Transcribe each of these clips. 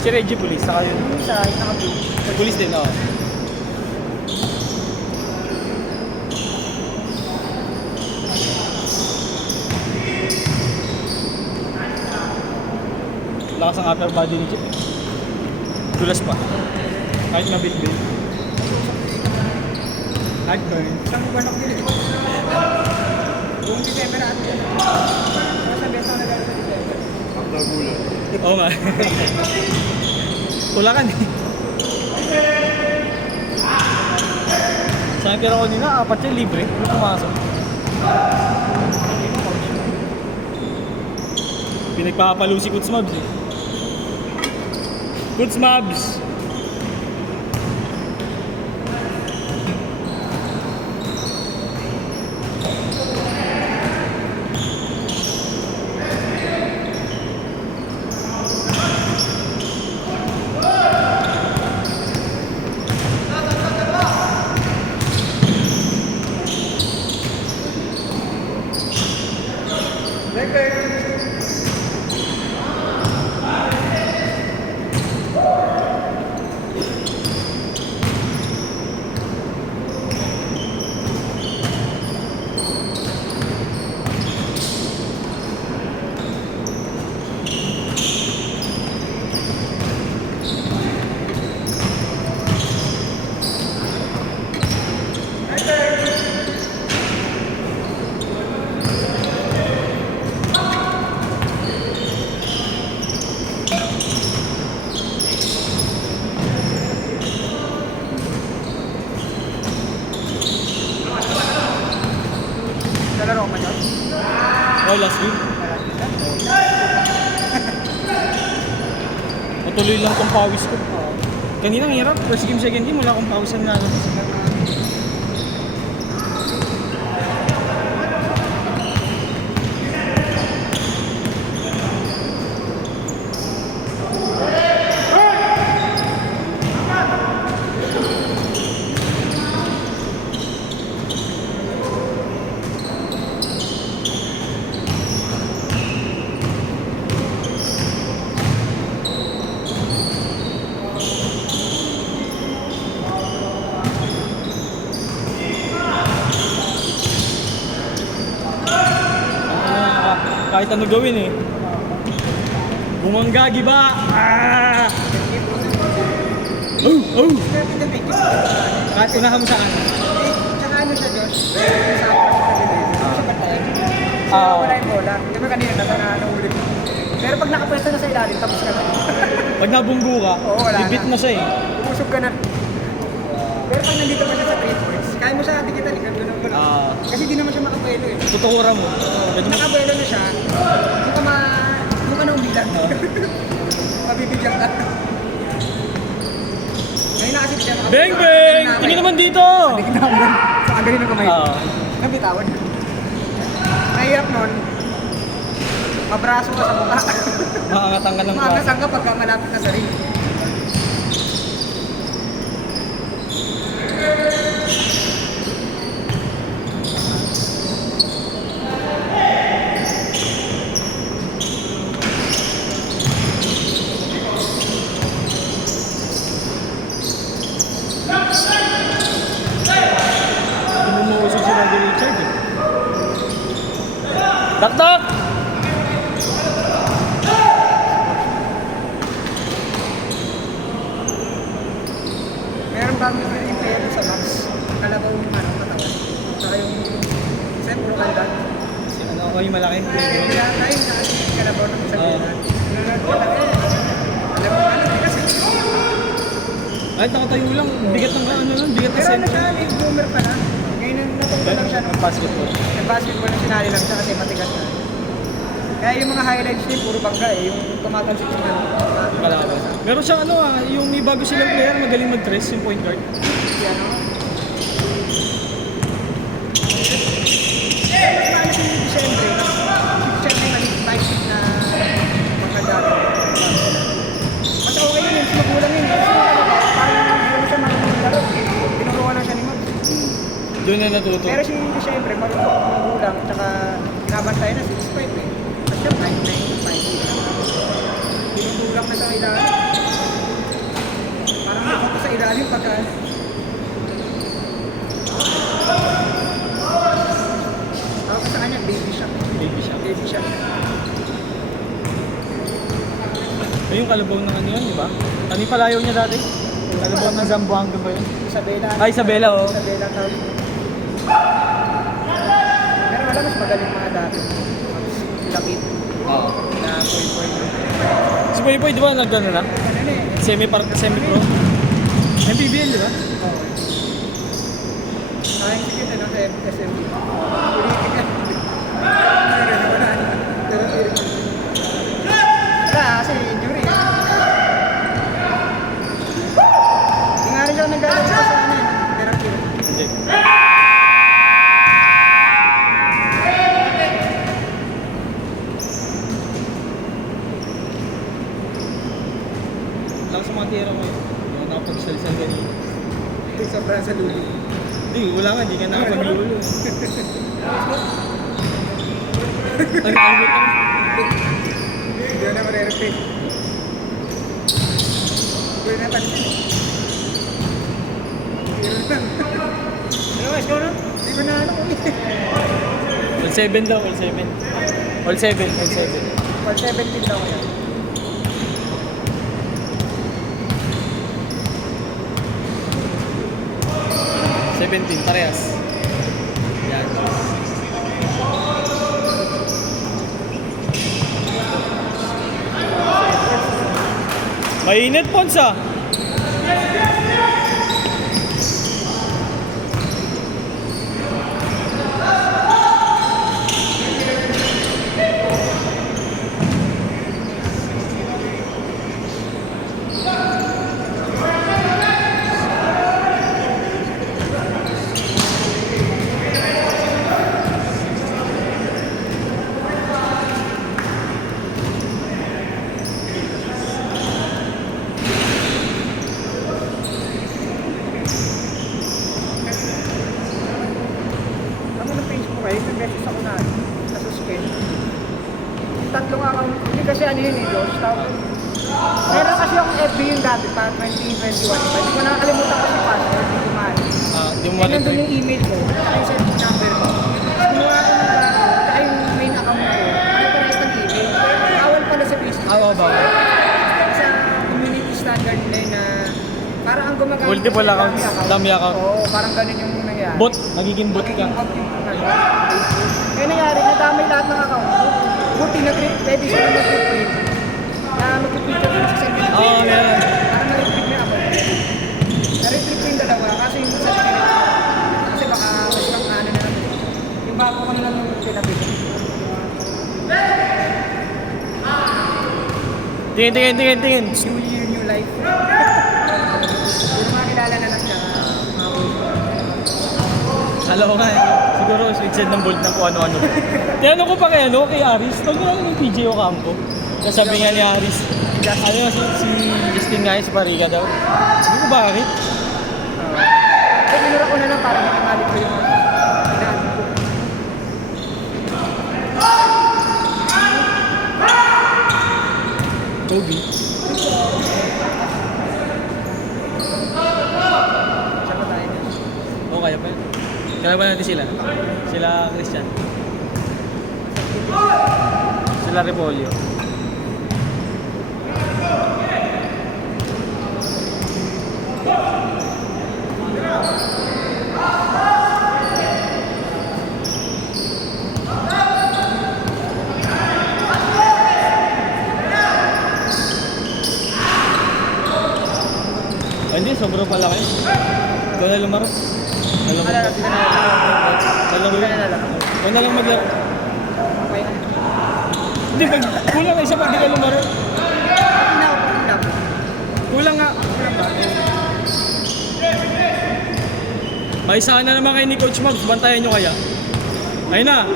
Si Reggie Police, saka yun. Yung isa, yung naka-blue. Police din, oo. Lakas ang upper body ni Jeep. Tulas pa. Kahit mabil-bil. Heartburn. Isang buwan ako din eh. Buong December natin. Nasa best na nagano sa December. Pagdagulo. Oo nga. Tulakan eh. Sa pera ko nila, apat siya libre. Ano pumasok? Pinagpapalo si Kuts Mabs eh. Kuts Mabs! Nalaro ko man yun. Oh, last week. Matuloy lang tong pawis ko. Kanina ang hirap. First game, second game, wala akong pawis na nalabas. Kahit ano gawin eh. Bumanggagi ba? Ah! Oh! Oh! Kahit unahan mo saan? Tsaka ano siya, Josh? Sa ako sa tabi. Wala yung bola. Di ba kanina nasa nahuli ko? Pero pag nakapwesto na sa ilalim, tapos ka na. Pag nabunggo ka, Oo, wala bibit na. mo siya eh. Umusog ka na. Pero pag nandito pa siya sa 3 points, kaya mo siya dikitan eh. Kasi di naman siya makabuelo eh. Tutukuran mo. Nakabuelo na siya, hindi ka na umilan. Mabibigyan ka. Ngayon na kasi siya makabuelo. Beng beng! Tingin naman dito! Hindi kita naman. Sa kagaling ng kamay. Oo. Nabitawan. Mahirap nun. Mabraso ka sa mukha. Makangatang ka ng Makakasang ka pagka malapit na sa ring. Tumumusog si Roddy Richard eh. Dakdak! Meron ba kami yung player sa box? Kalabaw yung katawan. Saka yung sentro kandan. Ano ako yung malaking Kaya player? tayo yung kalabaw ng isang Oo. kandan. Nanonood ko lang eh. Alam mo ano, kasi. Ay, tayo lang. Bigat ng ano nun, bigat ng Pero ano center. siya, late bloomer pa na. Ngayon natungkol lang siya nung Basketball. basketball na sinali lang siya kasi matigas na. Kaya yung mga highlights niya, puro bangga eh. Yung tumatalsik yung Kalaban. Meron siyang ano yung may bago silang player, magaling mag-dress, yung point guard. Yan o. Mas maano si Vicente. Si Vicente maliit 5'6" na maganda. Mas okay yun, mas magulang yun. Kasi parang hindi naman siya marunong laro. Tinuruan lang siya ni Mag. Doon na natuto. Pero si Vicente, marunong magulang. Tsaka binabantayan na 6'5" eh. Mas siya 9'9", 5'8". Tinutulak na sa kailangan. Heavy siya. Ay, yung kalabaw ng ano yun, di ba? Ano yung palayaw niya dati? Kalabaw ng Zamboanga ba yun? Isabela. Ay, Isabela, oo. Isabela tawag. Pero alam, mas magaling mga dati. Sila Kit. Oo. Na Poy. Si Boy Boy, di ba nagano na? Ano na eh. Semi-pro? MPBL, di ba? Oo. Ay, sige na sa SMB. Politika. Kasi injury. Hindi nga rin siya naglalaro sa ano eh. Therapy. Hindi. Lang sa mga tira ko yun. Yung nakapag-sal-sal ganyan. Sobrang sa luli. Hindi, wala nga, hindi ka nakapag-lulo. Ang albert ang... Hindi na marerepay. Pwede na pansin. Ano ba, score no? Hindi ko na ano ko eh. All 7 daw, all 7. All 7, all 7. 117 daw yan. Parehas. Yan. Mainit po sa. Ako ng Facebook ay isang beses ako na suspend. Tatlong account. Hindi kasi ano yun eh, Josh. Meron kasi akong FB yung dati pa 2021. Hindi ko nakakalimutan kasi password. Hindi ko maaari. Di mo Eh, nandun yung email ko, saka yung cell number ko. Gumawa ko ng saka yung main account ko, pare-pares ng email. Bawal pala sa Facebook. bawal. Sa community standard nila yun na parang ang gumagamit. Multiple kasi accounts, dummy account. Oo, parang ganun yung nangyari. Bot, nagiging bot ka. Nagiging bot yung Facebook. Kaya nangyari, nadamay lahat ng account ko. Buti pwede sila mag-reprint. Na mag-reprint din sa cell number. Oo, meron. Parang na-reprint niya ako. Na-reprint ko yung dalawa kasi yung sa kasi baka mas lang ano na lang. Yung bago ko nilang pinapit. Tingin. New year, new life. Hindi na makilala na lang siya. Alam ko nga eh. Siguro switched ng bolt ng kung ano-ano. Tinanong ko pa kay Aris. Tawag niya lang yung PJ Ocampo. Sabi nga ni Aris, ano si Justin nga si Pariga daw. Hindi ko bakit? So, minura ko na lang para makamalit ko yung inaano ko. Toby. Siya pa tayo. Oo, kaya pa yun. Kaya ba natin sila? Sila Christian. Sila Rebolio. Hindi, sobrang pala kayo. Ikaw na lumaro. Alam mo. Alala, di ka na Alam mo. Di ka na lang. Ikaw na lang maglaro. Okay. Hindi, kulang na isa pa, di ka lumaro. Pinaw. Kulang nga. May sana naman kayo ni Coach Mags, bantayan nyo kaya. Ayun na.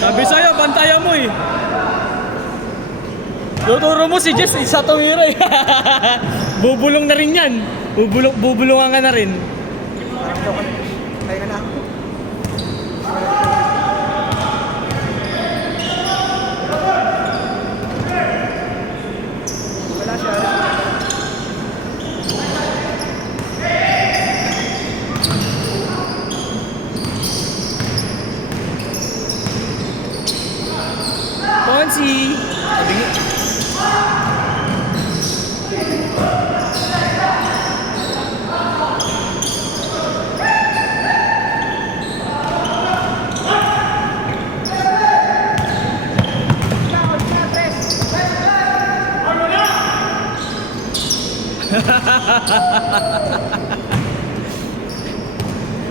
Sabi sa'yo, bantayan mo eh. Tuturo mo si Jess, isa tumira eh. Bubulong na rin yan. Bubulungan ka na rin. Kaya ka na ako. Wala siya. Oopsie! Sabi nga.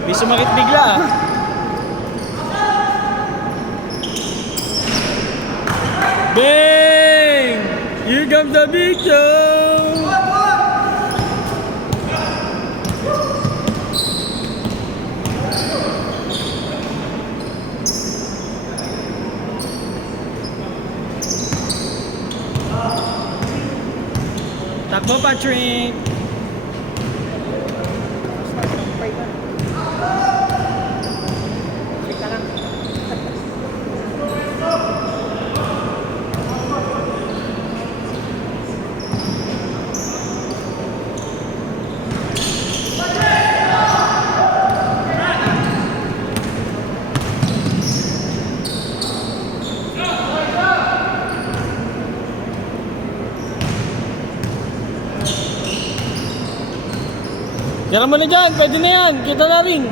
May sumakit bigla ah. Bang! Here comes the big show! Takbo, Patrick! Tira mo na dyan, pwede na yan, kita na rin.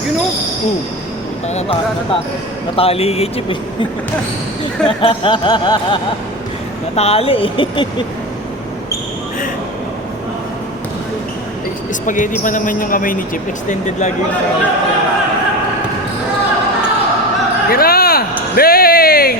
You know? Natali kay Chip eh. Natali eh. Spaghetti pa naman yung kamay ni Chip. Extended lagi yung kamay. Tira! Bang!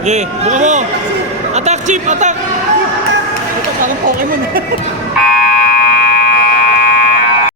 Okay, buka mo! Attack, Chip! Attack! Ito parang Pokemon.